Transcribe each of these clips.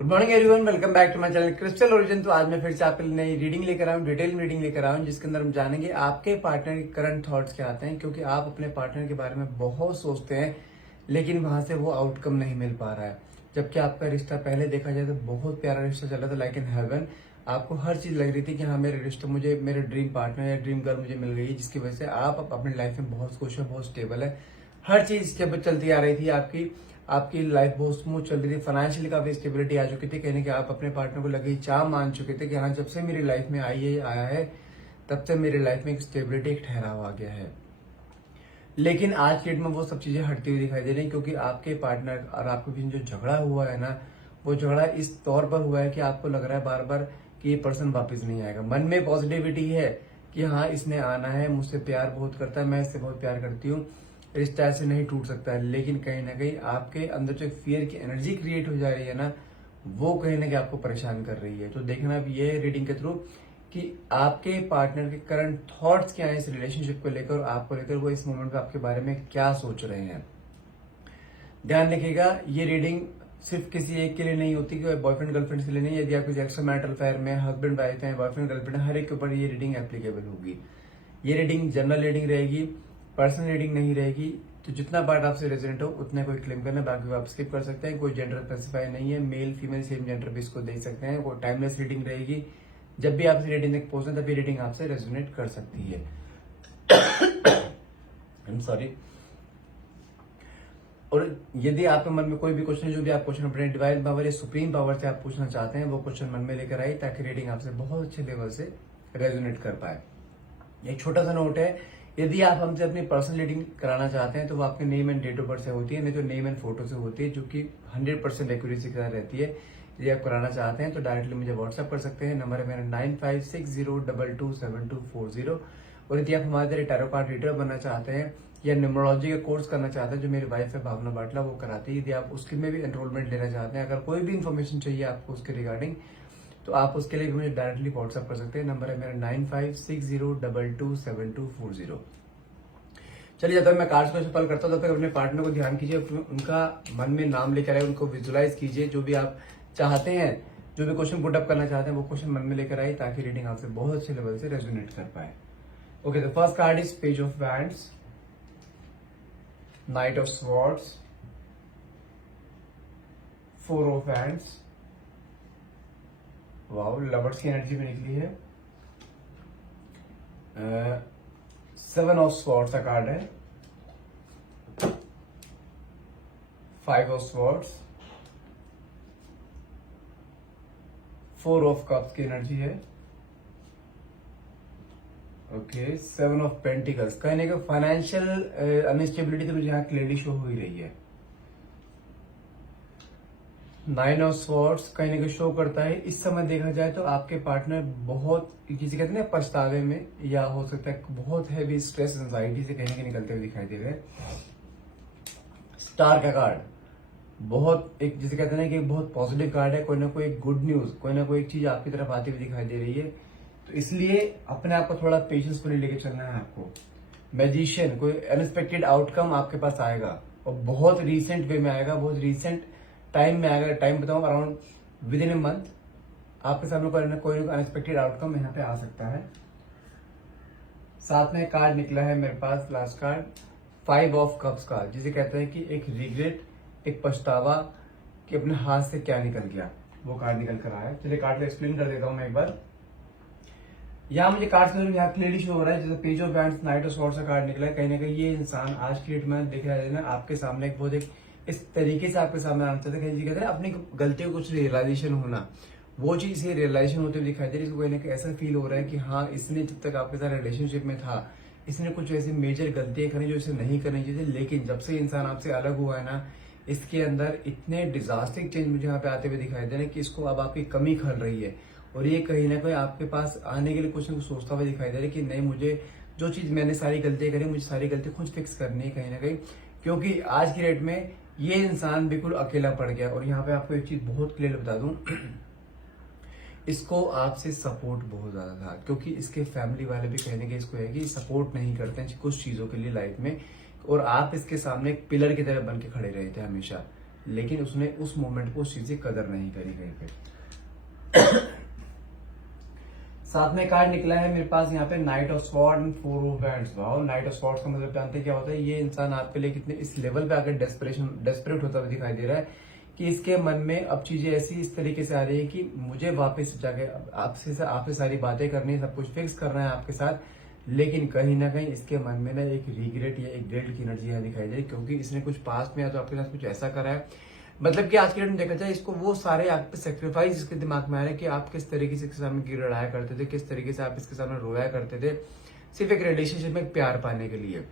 Good morning everyone, welcome back to my channel Crystal Origin. तो आज मैं फिर से आपके लिए नई रीडिंग लेकर आया हूँ, डिटेल रीडिंग लेकर आया हूँ, जिसके अंदर हम जानेंगे आपके पार्टनर के करंट थॉट्स क्या आते हैं। क्योंकि आप अपने पार्टनर के बारे में बहुत सोचते हैं, लेकिन वहां से वो आउटकम नहीं मिल पा रहा है। जबकि आपका रिश्ता पहले देखा जाए तो बहुत प्यारा रिश्ता चल रहा था, लाइक इन हेवन। आपको हर चीज लग रही थी कि हाँ, मेरे रिश्ते मुझे मेरे ड्रीम पार्टनर या ड्रीम गर्ल मुझे मिल गई, जिसकी वजह से आप अपनी लाइफ में बहुत खुश है, बहुत स्टेबल है। हर चीज स्टेबल चलती आ रही थी आपकी आपकी लाइफ बहुत स्मूथ चल रही थी, फाइनेंशियली काफी स्टेबिलिटी आ चुकी थी। कहने के आप अपने पार्टनर को लगे चाह मान चुके थे कि हाँ, जब से मेरी लाइफ में आया है तब से मेरी लाइफ में एक स्टेबिलिटी, एक ठहराव आ गया है। लेकिन आज की डेट में वो सब चीजें हटती हुई दिखाई दे रही हैं, क्योंकि आपके पार्टनर और आपके बीच जो झगड़ा हुआ है ना, वो झगड़ा इस तौर पर हुआ है कि आपको लग रहा है बार बार कि ये पर्सन वापस नहीं आएगा। मन में पॉजिटिविटी है कि हाँ, इसने आना है, मुझसे प्यार बहुत करता है, मैं इससे बहुत प्यार करती हूँ, रिश्ता ऐसे नहीं टूट सकता है। लेकिन कहीं ना कहीं आपके अंदर जो फियर की एनर्जी क्रिएट हो जा रही है ना, वो कहीं ना कहीं आपको परेशान कर रही है। तो देखना अब ये रीडिंग के थ्रू कि आपके पार्टनर के करंट थॉट्स क्या है इस रिलेशनशिप को लेकर, आपको लेकर वो इस मोमेंट पे आपके बारे में क्या सोच रहे हैं। ध्यान रखिएगा, ये रीडिंग सिर्फ किसी एक के लिए नहीं होती, कि बॉयफ्रेंड गर्लफ्रेंड के लिए नहीं। यदि आप किसी एक्स्ट्रा मैरिटल अफेयर में हस्बैंड वाइफ हैं, बॉयफ्रेंड गर्लफ्रेंड, हर एक के ऊपर ये रीडिंग एप्लीकेबल होगी। ये रीडिंग जनरल रीडिंग रहेगी, पर्सनल रीडिंग नहीं रहेगी। तो जितना पार्ट आपसे रेजोनेट हो उतना कोई क्लेम करना, बाकी आप स्किप कर सकते हैं। कोई जेंडर स्पेसिफाई नहीं है, मेल फीमेल सेम जेंडर भी इसको दे सकते हैं। कोई टाइमलेस रीडिंग रहेगी, जब भी आप इस रीडिंग तक पहुंचे तभी रीडिंग आपसे रेजोनेट कर सकती है। I am sorry. और यदि आपके मन में कोई भी क्वेश्चन, जो भी आप क्वेश्चन अपने डिवाइन पावर या सुप्रीम पावर से आप पूछना चाहते हैं, वो क्वेश्चन मन में लेकर आइए, ताकि रीडिंग आपसे बहुत अच्छे लेवल से रेजोनेट कर पाए। एक छोटा सा नोट है, यदि आप हमसे अपनी पर्सनल रीडिंग कराना चाहते हैं तो वो आपके name and date of birth से होती है, नहीं तो नेम एंड फोटो से होती है, जो कि 100% एक्यूरेसी के साथ रहती है। यदि आप कराना चाहते हैं तो डायरेक्टली मुझे व्हाट्सएप कर सकते हैं। नंबर है मेरा 9560227240। और यदि आप हमारे तरह टैरो कार्ड रीडर बनना चाहते हैं या न्यूमरोलॉजी का कोर्स करना चाहते हैं, जो मेरी वाइफ है भावना बाटला, वो कराती है, यदि आप उसके में भी एनरोलमेंट लेना चाहते हैं, अगर कोई भी इन्फॉर्मेशन चाहिए आपको उसके रिगार्डिंग, तो आप उसके लिए भी मुझे डायरेक्टली व्हाट्सएप कर सकते हैं। नंबर है मेरा 9560227240। चलिए, जब तक मैं कार्ड्स को सफल करता हूँ तब तक अपने पार्टनर को ध्यान कीजिए, उनका मन में नाम लेकर आए, उनको विजुलाइज कीजिए। जो भी आप चाहते हैं, जो भी क्वेश्चन पुट अप करना चाहते हैं, वो क्वेश्चन मन में लेकर आए, ताकि रीडिंग आपसे बहुत अच्छे लेवल से रेजोनेट कर पाए। Okay, the first card is page of wands, night of swords, four of wands. Wow, lovers की एनर्जी में निकली है। सेवन ऑफ स्वॉर्ड्स का कार्ड है, five of swords, four of cups की एनर्जी है। Okay, seven of pentacles. कहने का फाइनेंशियल अनस्टेबिलिटी तो मुझे यहाँ क्लियरली शो हो ही रही है। नाइन ऑफ स्वॉर्ड्स कहने को शो करता है, इस समय देखा जाए तो आपके पार्टनर बहुत, किसी कहते हैं ना, पछतावे में, या हो सकता है बहुत हैवी स्ट्रेस एंजाइटी से कहीं निकलते हुए दिखाई दे रहे हैं। स्टार का कार्ड बहुत, एक जिसे कहते हैं ना कि बहुत पॉजिटिव कार्ड है। कोई ना कोई गुड न्यूज, कोई ना कोई चीज आपकी तरफ आती हुई दिखाई दे रही है। तो इसलिए अपने आप को थोड़ा पेशेंस को लेकर चलना है आपको। मैजिशियन, कोई अनएक्सपेक्टेड आउटकम आपके पास आएगा, और बहुत रिसेंट वे में आएगा, बहुत रिसेंट टाइम में आएगा। टाइम बताऊं, around with in a month आपके सामने कोई अनएक्सपेक्टेड आउटकम यहाँ पे आ सकता है। साथ में कार्ड निकला है मेरे पास, last card, five of cups का, जिसे कहते हैं कि एक रिग्रेट, एक पछतावा कि अपने हाथ से क्या निकल गया, वो कार्ड निकल कर आया। चलिए कार्ड को एक्सप्लेन कर देता हूं मैं एक बार। यहाँ मुझे कार्ड से यहाँ क्लियरली शो हो रहा है, जैसे page of wands, night of swords का कार्ड निकला है। कहीं ना कहीं ये इंसान आज की डेट में देख रहा है ना, आपके सामने एक बहुत एक इस तरीके से आपके सामने आना चाहते हैं, कहते हैं अपनी गलतियों को कुछ रियलाइजेशन होना, वो चीज से रियलाइजेशन होते हुए दिखाई दे रही है। इसको कहीं ना कहीं ऐसा फील हो रहा है कि हाँ, इसने जब तक आपके साथ रिलेशनशिप में था, इसने कुछ ऐसी मेजर गलतियां करी जो इसे नहीं करनी चाहिए। लेकिन जब से इंसान आपसे अलग हुआ है ना, इसके अंदर इतने डिजास्टिक चेंज मुझे यहाँ पे आते हुए दिखाई दे रहे हैं कि इसको अब आपकी कमी खल रही है, और ये कहीं ना कहीं आपके पास आने के लिए कुछ ना कुछ सोचता हुआ दिखाई दे रहा है कि नहीं, मुझे जो चीज मैंने सारी गलतियां करी, मुझे सारी गलती खुद फिक्स करनी है कहीं ना कहीं। क्योंकि आज की डेट में ये इंसान बिल्कुल अकेला पड़ गया। और यहाँ पे आपको एक चीज बहुत क्लियर बता दूं, इसको आपसे सपोर्ट बहुत ज्यादा था, क्योंकि इसके फैमिली वाले भी कहने के इसको है कि सपोर्ट नहीं करते हैं कुछ चीजों के लिए लाइफ में, और आप इसके सामने एक पिलर की तरह बन के खड़े रहे थे हमेशा। लेकिन उसने उस मोमेंट को उस चीज की कदर नहीं करी कहीं पे। साथ में कार्ड निकला है मेरे पास यहाँ पे night of sword and four of wands. Wow, night of swords का मतलब जानते हैं क्या होता है? ये इंसान आपके लिए कितने इस लेवल पे आकर डेस्परेट होता हुआ दिखाई दे रहा है कि इसके मन में अब चीजें ऐसी इस तरीके से आ रही है कि मुझे वापस जाके आपसे सारी बातें करनी है, सब कुछ फिक्स करना है आपके साथ, लेकिन कहीं ना कहीं इसके मन में ना एक रिग्रेट या एक गिल्ट की एनर्जी यहाँ दिखाई दे रही है, क्योंकि इसने कुछ पास्ट में या तो आपके साथ कुछ ऐसा करा है, मतलब कि आज के डेट में देखा जाए इसको वो सारे आप पे सेक्रीफाइस इसके दिमाग में आ रहे हैं कि आप किस तरीके से इसके सामने गिड़ाया करते थे, किस तरीके से आप इसके सामने रोया करते थे सिर्फ एक रिलेशनशिप में प्यार पाने के लिए।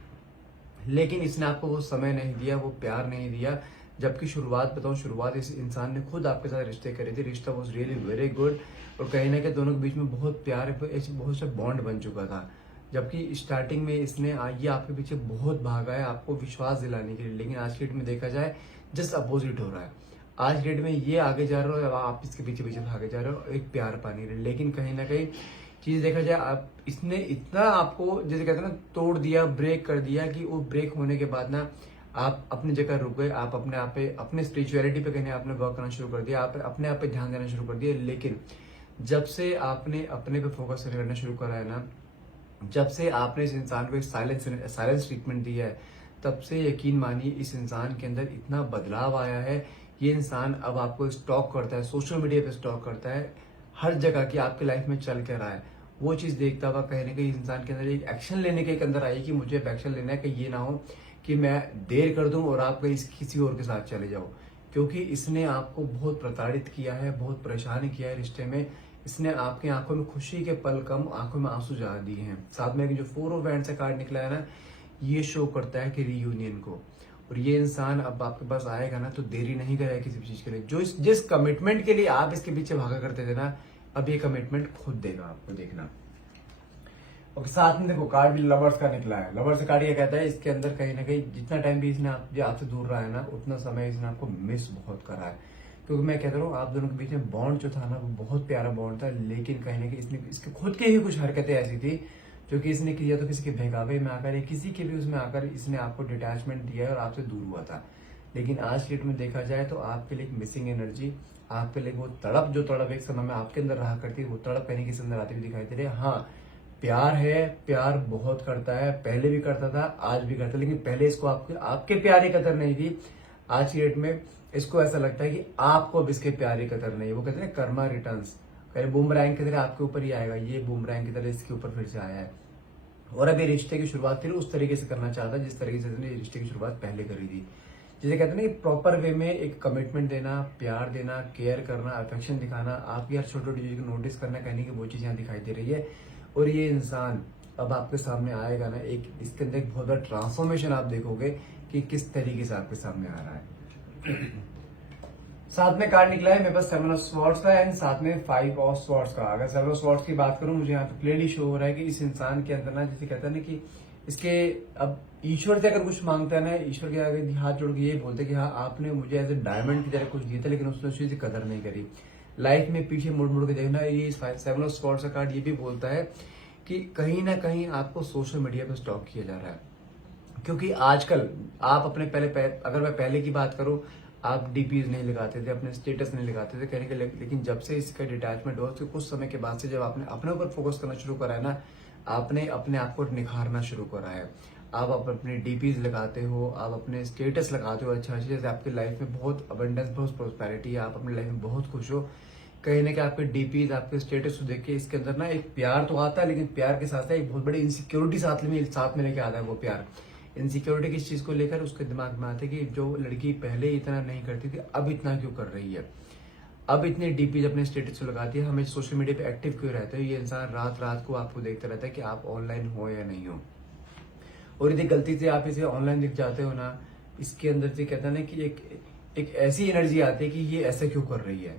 लेकिन इसने आपको वो समय नहीं दिया, वो प्यार नहीं दिया, जबकि शुरुआत बताऊं, शुरुआत इस इंसान ने खुद आपके साथ रिश्ते करे थे, रिश्ता वॉज रियली वेरी गुड, और कहीं ना कहीं दोनों के बीच में बहुत प्यार बहुत सा बॉन्ड बन चुका था। जबकि स्टार्टिंग में इसने ये आपके पीछे बहुत भागा है आपको विश्वास दिलाने के लिए, लेकिन आज की डेट में देखा जाए जस्ट अपोजिट हो रहा है। आज डेट में ये आगे जा रहे हो, आप इसके पीछे पीछे भागे जा रहे हो एक प्यार पाने के लिए, लेकिन कहीं ना कहीं चीज देखा जाए आप इसने इतना आपको जैसे कहते हैं ना तोड़ दिया, ब्रेक कर दिया, कि वो ब्रेक होने के बाद ना आप अपनी जगह रुक गए, आप अपने आप पे अपने स्पिरिचुअलिटी पे कहीं आपने वर्क करना शुरू कर दिया, आप अपने आप पे ध्यान देना शुरू कर दिया। लेकिन जब से आपने अपने पे फोकस करना शुरू करा है ना, जब से आपने इस इंसान को एक साइलेंस ट्रीटमेंट दिया है, तब से यकीन मानिए इस इंसान के अंदर इतना बदलाव आया है। ये इंसान अब आपको स्टॉक करता है, सोशल मीडिया पे स्टॉक करता है, हर जगह की आपके लाइफ में चल क्या रहा है वो चीज देखता हुआ कहीं ना कहीं इस इंसान के अंदर एक एक्शन लेने के एक अंदर आई कि मुझे एक्शन लेना है, कि ये ना हो कि मैं देर कर दूं और आप कहीं किसी और के साथ चले जाओ, क्योंकि इसने आपको बहुत प्रताड़ित किया है, बहुत परेशान किया है रिश्ते में। इसने आपकी आंखों में खुशी के पल कम, आंखों में आंसू जा दिए हैं। साथ में जो फोर ऑफ वैंड्स का कार्ड निकला है ना, ये शो करता है कि रीयूनियन को, और ये इंसान अब आपके पास आएगा ना तो देरी नहीं करेगा किसी भी चीज के लिए। जिस कमिटमेंट के लिए आप इसके पीछे भागा करते थे ना, अब ये कमिटमेंट खुद देगा आपको, देखना। और साथ में देखो कार्ड भी लवर्स का निकला है। लवर्स का कार्ड ये कहता है इसके अंदर कहीं ना कहीं जितना टाइम भी इसने आपसे दूर रहा है ना, उतना समय इसने आपको मिस बहुत करा है, क्योंकि मैं कहता हूँ आप दोनों के बीच में बॉन्ड जो था ना वो बहुत प्यारा बॉन्ड था, लेकिन कहीं ना कहीं इसने इसके खुद की ही कुछ हरकतें ऐसी थी जो कि इसने किया तो किसी के बहकावे में आकर या किसी के भी उसमें आकर इसने आपको डिटैचमेंट दिया और आपसे दूर हुआ था। लेकिन आज की डेट में देखा जाए तो आपके लिए एक मिसिंग एनर्जी, आपके लिए वो तड़प, जो तड़प एक समय में आपके अंदर रहा करती है, वो तड़प कहीं किसी अंदर आती हुई दिखाई दे रही है। हाँ, प्यार है, प्यार बहुत करता है, पहले भी करता था, आज भी करता है, लेकिन पहले इसको आपके प्यार की कदर नहीं थी। आज की डेट में इसको ऐसा लगता है कि आपको अब इसके प्यार की कदर नहीं है। वो कहते हैं कर्मा रिटर्न्स, पहले बूमरैंग की तरह आपके ऊपर ही आएगा, ये बूमरैंग की तरह इसके ऊपर फिर से आया है। और अब ये रिश्ते की शुरुआत थी उस तरीके से करना चाहता जिस तरीके से इसने रिश्ते की शुरुआत पहले करी थी। जिसे कहते हैं ना प्रॉपर वे में एक कमिटमेंट देना, प्यार देना, केयर करना, अफेक्शन दिखाना, आपकी हर छोटी छोटी चीज को नोटिस करना, कहने की वो चीज यहाँ दिखाई दे रही है। और ये इंसान अब आपके सामने आएगा ना, एक इसके अंदर एक बहुत बड़ा ट्रांसफॉर्मेशन आप देखोगे कि किस तरीके से आपके सामने आ रहा है। साथ में कार्ड निकला है मेरे पास सेवन ऑफ स्वॉर्ड्स का एंड साथ में फाइव ऑफ स्वॉर्ड्स का। अगर सेवन ऑफ स्वॉर्ड्स की बात करूं, मुझे यहाँ पे क्लियरली शो हो रहा है कि इस इंसान के अंदर ना, जैसे कहता है ना कि इसके अब ईश्वर से अगर कुछ मांगता है ना, ईश्वर के आगे हाथ जोड़ के ये बोलते हैं कि हाँ आपने मुझे एज ए डायमंड की तरह कुछ दिया था, लेकिन उसने उस चीज की कदर नहीं करी। लाइफ में पीछे मुड़ मुड़ के देखना, ये सेवन ऑफ स्वॉर्ड्स का कार्ड ये भी बोलता है कि कहीं ना कहीं आपको सोशल मीडिया पर स्टॉक किया जा रहा है, क्योंकि आजकल आप अपने अगर मैं पहले की बात करूं, आप डीपीज नहीं लगाते थे, अपने स्टेटस नहीं लगाते थे कहने के, लेकिन जब से इसका डिटैचमेंट हुआ तो कुछ समय के बाद से जब आपने अपने ऊपर फोकस करना शुरू करा है ना, आपने अपने आप को निखारना शुरू करा है। आप अपने डीपीज लगाते हो, आप अपने स्टेटस लगाते हो, अच्छा जैसे आपकी लाइफ में बहुत अबंडेंस, बहुत प्रोस्पेरिटी है, आप अपनी लाइफ में बहुत खुश हो, कहीं ना कहीं आपके डीपीज, आपके स्टेटस को देख के इसके अंदर ना एक प्यार तो आता है, लेकिन प्यार के साथ साथ एक बहुत बड़ी इनसिक्योरिटी साथ में लेके आता है। वो प्यार इनसिक्योरिटी किस चीज को लेकर उसके दिमाग में आते कि जो लड़की पहले इतना नहीं करती थी अब इतना क्यों कर रही है, अब इतने डीपीज अपने स्टेटस को लगाती है, हमें सोशल मीडिया पे एक्टिव क्यों रहते हो। ये इंसान रात रात को आपको देखता रहता है कि आप ऑनलाइन हो या नहीं हो, और यदि गलती से आप इसे ऑनलाइन दिख जाते हो ना, इसके अंदर से कहता है ना कि एक ऐसी एनर्जी आती है कि ये ऐसा क्यों कर रही है,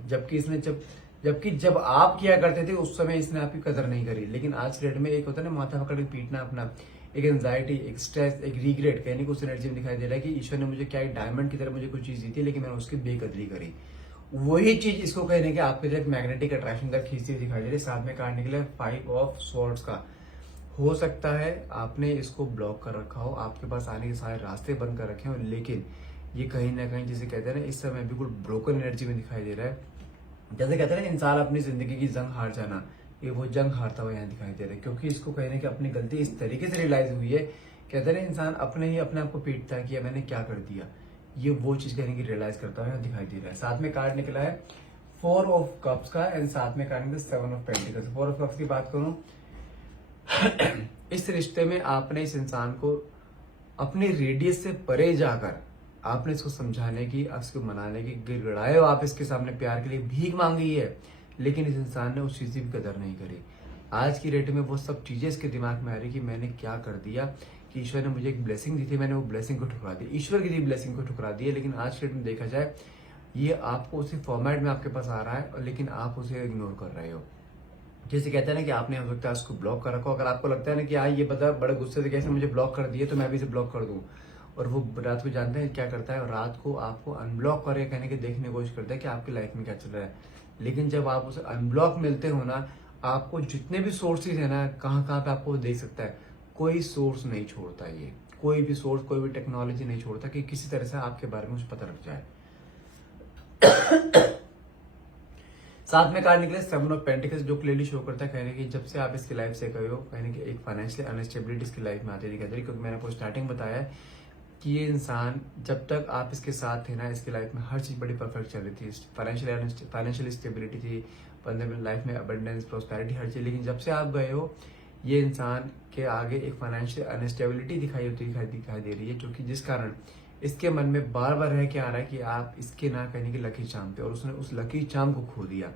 जबकि जब आप किया करते थे उस समय इसने आपकी कदर नहीं करी। लेकिन आज के डेट में एक होता है ना माथा पकड़ के पीटना अपना, एक एंजाइटी, एक स्ट्रेस, एक रिग्रेट, कहने को उस एनर्जी में दिखाई दे रहा है कि ईश्वर ने मुझे क्या एक डायमंड की तरह मुझे कुछ चीज दी थी, लेकिन मैंने उसकी बेकदरी करी। वही चीज इसको कहने के आपके तरफ मैग्नेटिक अट्रैक्शन तक खींचती हुई दिखाई दे रही है। साथ में कार्ड निकला फाइव ऑफ स्वॉर्ड्स का। हो सकता है आपने इसको ब्लॉक कर रखा हो, आपके पास आने के सारे रास्ते बंद कर रखे हो, लेकिन ये कहीं ना कहीं जिसे कहते हैं ना इस समय बिल्कुल ब्रोकन एनर्जी में दिखाई दे रहा है। जैसे कहते हैं ना इंसान अपनी जिंदगी की जंग हार जाना, ये वो जंग हारता हुआ यहाँ दिखाई दे रहा है, क्योंकि इसको कहने की अपनी गलती इस तरीके से रियलाइज हुई है। कहते हैं ना इंसान अपने ही अपने आप को पीटता है कि मैंने क्या कर दिया, ये वो चीज कहने की रियलाइज करता हुआ यहाँ दिखाई दे रहा है। साथ में कार्ड निकला है 4 ऑफ कप्स का एंड साथ में कार्ड निकला 7 ऑफ पेंटिकल्स। 4 ऑफ कप्स की बात करूं इस रिश्ते में आपने इस इंसान को अपने रेडियस से परे जाकर आपने इसको समझाने की, इसको मनाने की, गिड़गिड़ाए हो आप इसके सामने, प्यार के लिए भीख मांगी है, लेकिन इस इंसान ने उस चीज की भी कदर नहीं करी। आज की डेट में वो सब चीजें इसके दिमाग में आ रही कि मैंने क्या कर दिया, कि ईश्वर ने मुझे एक ब्लेसिंग दी थी, मैंने वो ब्लेसिंग को ठुकरा दी, ईश्वर की दी ब्लेसिंग को ठुकरा दी है। लेकिन आज की डेट में देखा जाए ये आपको उसी फॉर्मेट में आपके पास आ रहा है, लेकिन आप उसे इग्नोर कर रहे हो। जैसे कहते हैं ना कि आपने हो सकता है उसको ब्लॉक कर रखो। अगर आपको लगता है ना कि ये बता बड़े गुस्से से कैसे मुझे ब्लॉक कर दिए, तो मैं भी इसे ब्लॉक कर दूं, और वो रात को जानते हैं क्या करता है, रात को आपको अनब्लॉक करके कहने के देखने की कोशिश करता है कि आपकी लाइफ में क्या चल रहा है। लेकिन जब आप उसे अनब्लॉक मिलते हो ना, आपको जितने भी सोर्सेज है ना, कहाँ पे आपको देख सकता है, कोई सोर्स नहीं छोड़ता, ये कोई भी सोर्स, कोई भी टेक्नोलॉजी नहीं छोड़ता कि किसी तरह से आपके बारे में कुछ पता लग जाए। साथ में कार्ड निकले 7 ऑफ पेंटिकल्स, जो क्लियरली शो करता है कहने की जब से आप इसकी लाइफ से गए हो, कहने की एक फाइनेंशियल अनस्टेबिलिटी इसकी लाइफ में आती दिखाई दे रही। क्योंकि मैंने आपको स्टार्टिंग बताया है कि ये इंसान जब तक आप इसके साथ थे ना, इसकी लाइफ में हर चीज बड़ी परफेक्ट चल रही थी, फाइनेंशियल स्टेबिलिटी थी, बंदे में लाइफ में अबंडेंस, प्रोस्पेरिटी, हर चीज। लेकिन जब से आप गए हो, ये इंसान के आगे एक फाइनेंशियल अनस्टेबिलिटी दिखाई दे रही है, जो कि जिस कारण इसके मन में बार बार रह के आ रहा है कि आप इसके ना कहने की लकी चार्म पे, और उसने उस लकी चार्म को खो दिया।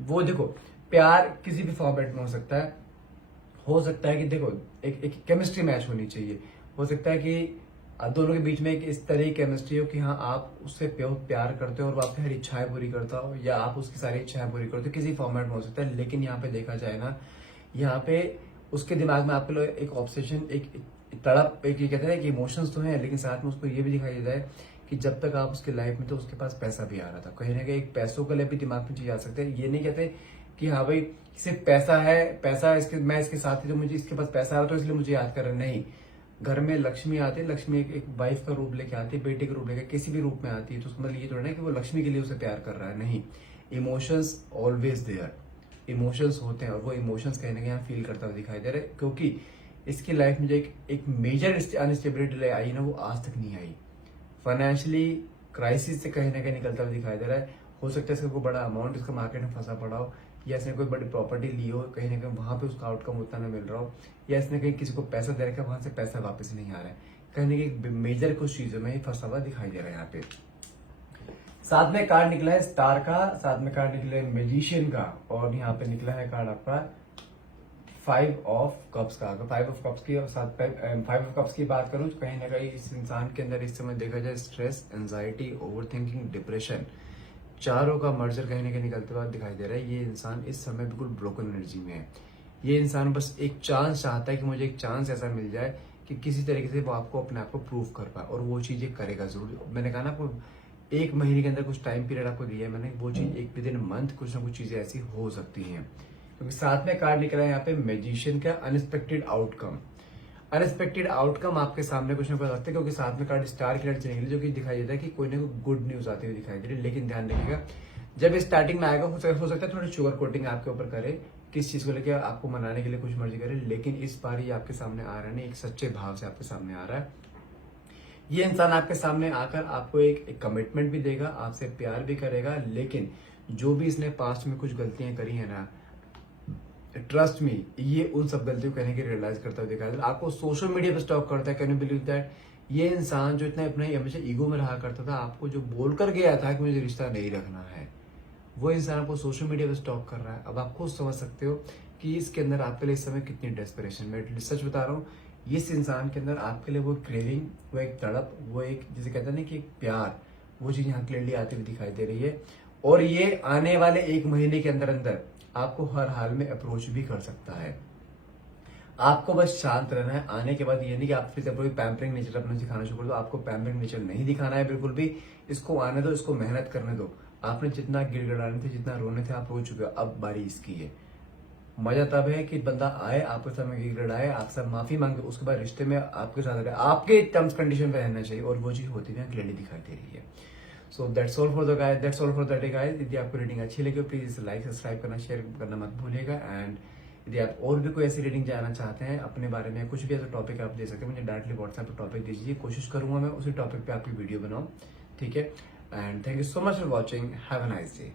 वो देखो, प्यार किसी भी फॉर्मेट में हो सकता है कि देखो एक केमिस्ट्री मैच होनी चाहिए। हो सकता है कि दोनों के बीच में एक इस तरह की केमिस्ट्री हो कि हाँ आप उससे प्यार करते हो और वो आपकी हर इच्छाएं पूरी करता हो, या आप उसकी सारी इच्छाएं पूरी करते हो, किसी फॉर्मेट में हो सकता है। लेकिन यहाँ पे देखा जाए ना, यहाँ पे उसके दिमाग में आपके लिए एक ऑब्सेशन, एक तड़प, एक ये कहते हैं कि इमोशंस तो हैं, लेकिन साथ में उसको ये भी दिखाई देता है कि जब तक आप उसके लाइफ में, तो उसके पास पैसा भी आ रहा था। कहीं ना कहीं एक पैसों के लिए भी दिमाग में चीज आ सकते हैं। ये नहीं कहते कि हाँ भाई सिर्फ पैसा इसके, मैं इसके साथ ही, तो मुझे इसके पास पैसा आ रहा तो इसलिए मुझे याद कर रहा है। नहीं, घर में लक्ष्मी आती है, लक्ष्मी एक वाइफ का रूप लेके आती है, बेटे का रूप लेके, किसी भी रूप में आती है, तो उसका मतलब ये थोड़ा ना कि वो लक्ष्मी के लिए उसे प्यार कर रहा है। नहीं, इमोशंस ऑलवेज देयर, इमोशंस होते हैं, और वो इमोशंस कहीं ना कहीं फील करता हुआ दिखाई दे रहा है। क्योंकि इसकी लाइफ में जो एक मेजर अनस्टेबिलिटी आई ना, वो आज तक नहीं आई। फाइनेंशियली क्राइसिस से कहीं ना कहीं निकलता हुआ दिखाई दे रहा है। हो सकता है इसका कोई बड़ा अमाउंट इसका मार्केट में फंसा पड़ा हो, या इसने कोई बड़ी प्रॉपर्टी ली हो, कहीं ना कहीं वहां पे उसका आउटकम उतना ना मिल रहा हो, या इसने कहीं किसी को पैसा दे रखा, वहां से पैसा वापस नहीं आ रहा है। कहीं ना कहीं मेजर कुछ चीजों में फंसा हुआ दिखाई दे रहा है यहाँ पे। साथ में कार्ड निकला है स्टार का, साथ में कार्ड निकला है मैजिशियन का, और यहाँ पे निकला है कार्ड आपका 5 ऑफ कप्स का। अगर 5 ऑफ कप्स की और साथ 5 ऑफ कप्स की बात करूं, तो कहीं ना कहीं इस इंसान के अंदर इस समय देखा जाए स्ट्रेस, एंजाइटी, ओवरथिंकिंग, डिप्रेशन, चारों का मर्जर कहीं ना कहीं निकलते हुए दिखाई दे रहा है। ये इंसान इस समय बिल्कुल ब्रोकन एनर्जी में है। ये इंसान बस एक चांस चाहता है कि मुझे एक चांस ऐसा मिल जाए कि किसी तरीके से वो आपको अपने आप को प्रूव कर पाए, और वो चीज ये करेगा जरूर। मैंने कहा ना आपको 1 महीने के अंदर कुछ टाइम पीरियड आपको दिया है मैंने, वो चीज एक विदिन मंथ कुछ ना कुछ चीजें ऐसी हो सकती हैं। क्योंकि साथ में कार्ड निकला है यहाँ पे मैजिशियन का, अनएक्सपेक्टेड आउटकम। अनएक्सपेक्टेड आउटकम आपके सामने कुछ ना कुछ रखते हैं, क्योंकि साथ में कार्ड स्टार की एनर्जी निकली, जो कि दिखाई देता है कि कोई ना कोई गुड न्यूज आती हुई दिखाई दे रही है। लेकिन ध्यान रखिएगा, जब स्टार्टिंग में आएगा हो सकता है थोड़ी शुगर कोटिंग आपके ऊपर करे, किस चीज को लेकर आपको मनाने के लिए कुछ मर्जी करे, लेकिन इस बार ये आपके सामने आ रहा है, नहीं एक सच्चे भाव से आपके सामने आ रहा है। ये इंसान आपके सामने आकर आपको एक कमिटमेंट भी देगा, आपसे प्यार भी करेगा, लेकिन जो भी इसने पास्ट में कुछ गलतियां करी है ना, ट्रस्ट मी, ये उन सब गलतियों कहने की रियलाइज करता हुआ दिखाई दे। आपको सोशल मीडिया पे स्टॉक करता है, कैन यू बिलीव दैट? ये इंसान जो इतना अपना हमेशा ईगो में रहा करता था, आपको जो बोल कर गया था कि मुझे रिश्ता नहीं रखना है, वो इंसान आपको सोशल मीडिया पे स्टॉक कर रहा है। अब आप खुद समझ सकते हो कि इसके अंदर आपके लिए इस समय कितनी डेस्परेशन। मैं सच बता रहा हूँ, इस इंसान के अंदर आपके लिए वो क्रेविंग, वो एक तड़प, वो एक जिसे कहते हैं ना कि एक प्यार, वो चीज यहाँ क्लियरली आती हुई दिखाई दे रही है। और ये आने वाले 1 महीने के अंदर अंदर आपको हर हाल में अप्रोच भी कर सकता है। आपको बस शांत रहना है। आने के बाद ये नहीं कि आप फिर कोई पैम्परिंग नेचर अपना दिखाना शुरू कर दो, आपको पैम्परिंग नेचर नहीं दिखाना है बिल्कुल भी। इसको आने दो, इसको मेहनत करने दो। आपने जितना गिड़गिड़ाने थे, जितना रोने थे, आप रो चुके हो, अब बारी इसकी है। मजा तब है कि बंदा आए, आपके साथ में लड़ाए, आपसे माफी मांगे, उसके बाद रिश्ते में आपके साथ रहे, आपके टर्म्स कंडीशन पे रहना चाहिए, और वो चीज होती है क्लियरली दिखाई दे रही है। So that's all for the guys, that's all for the day guys. यदि आपको रीडिंग अच्छी लगी प्लीज इसे लाइक सब्सक्राइब करना, शेयर करना मत भूलिएगा। एंड यदि आप और भी कोई ऐसी रीडिंग जानना चाहते हैं अपने बारे में, कुछ भी ऐसा टॉपिक आप दे सकते हैं, मुझे डायरेक्टली व्हाट्सएप पर टॉपिक दीजिए, कोशिश करूंगा मैं उसी टॉपिक पे आपकी वीडियो बनाऊं, ठीक है। And thank you so much for watching, have a nice day.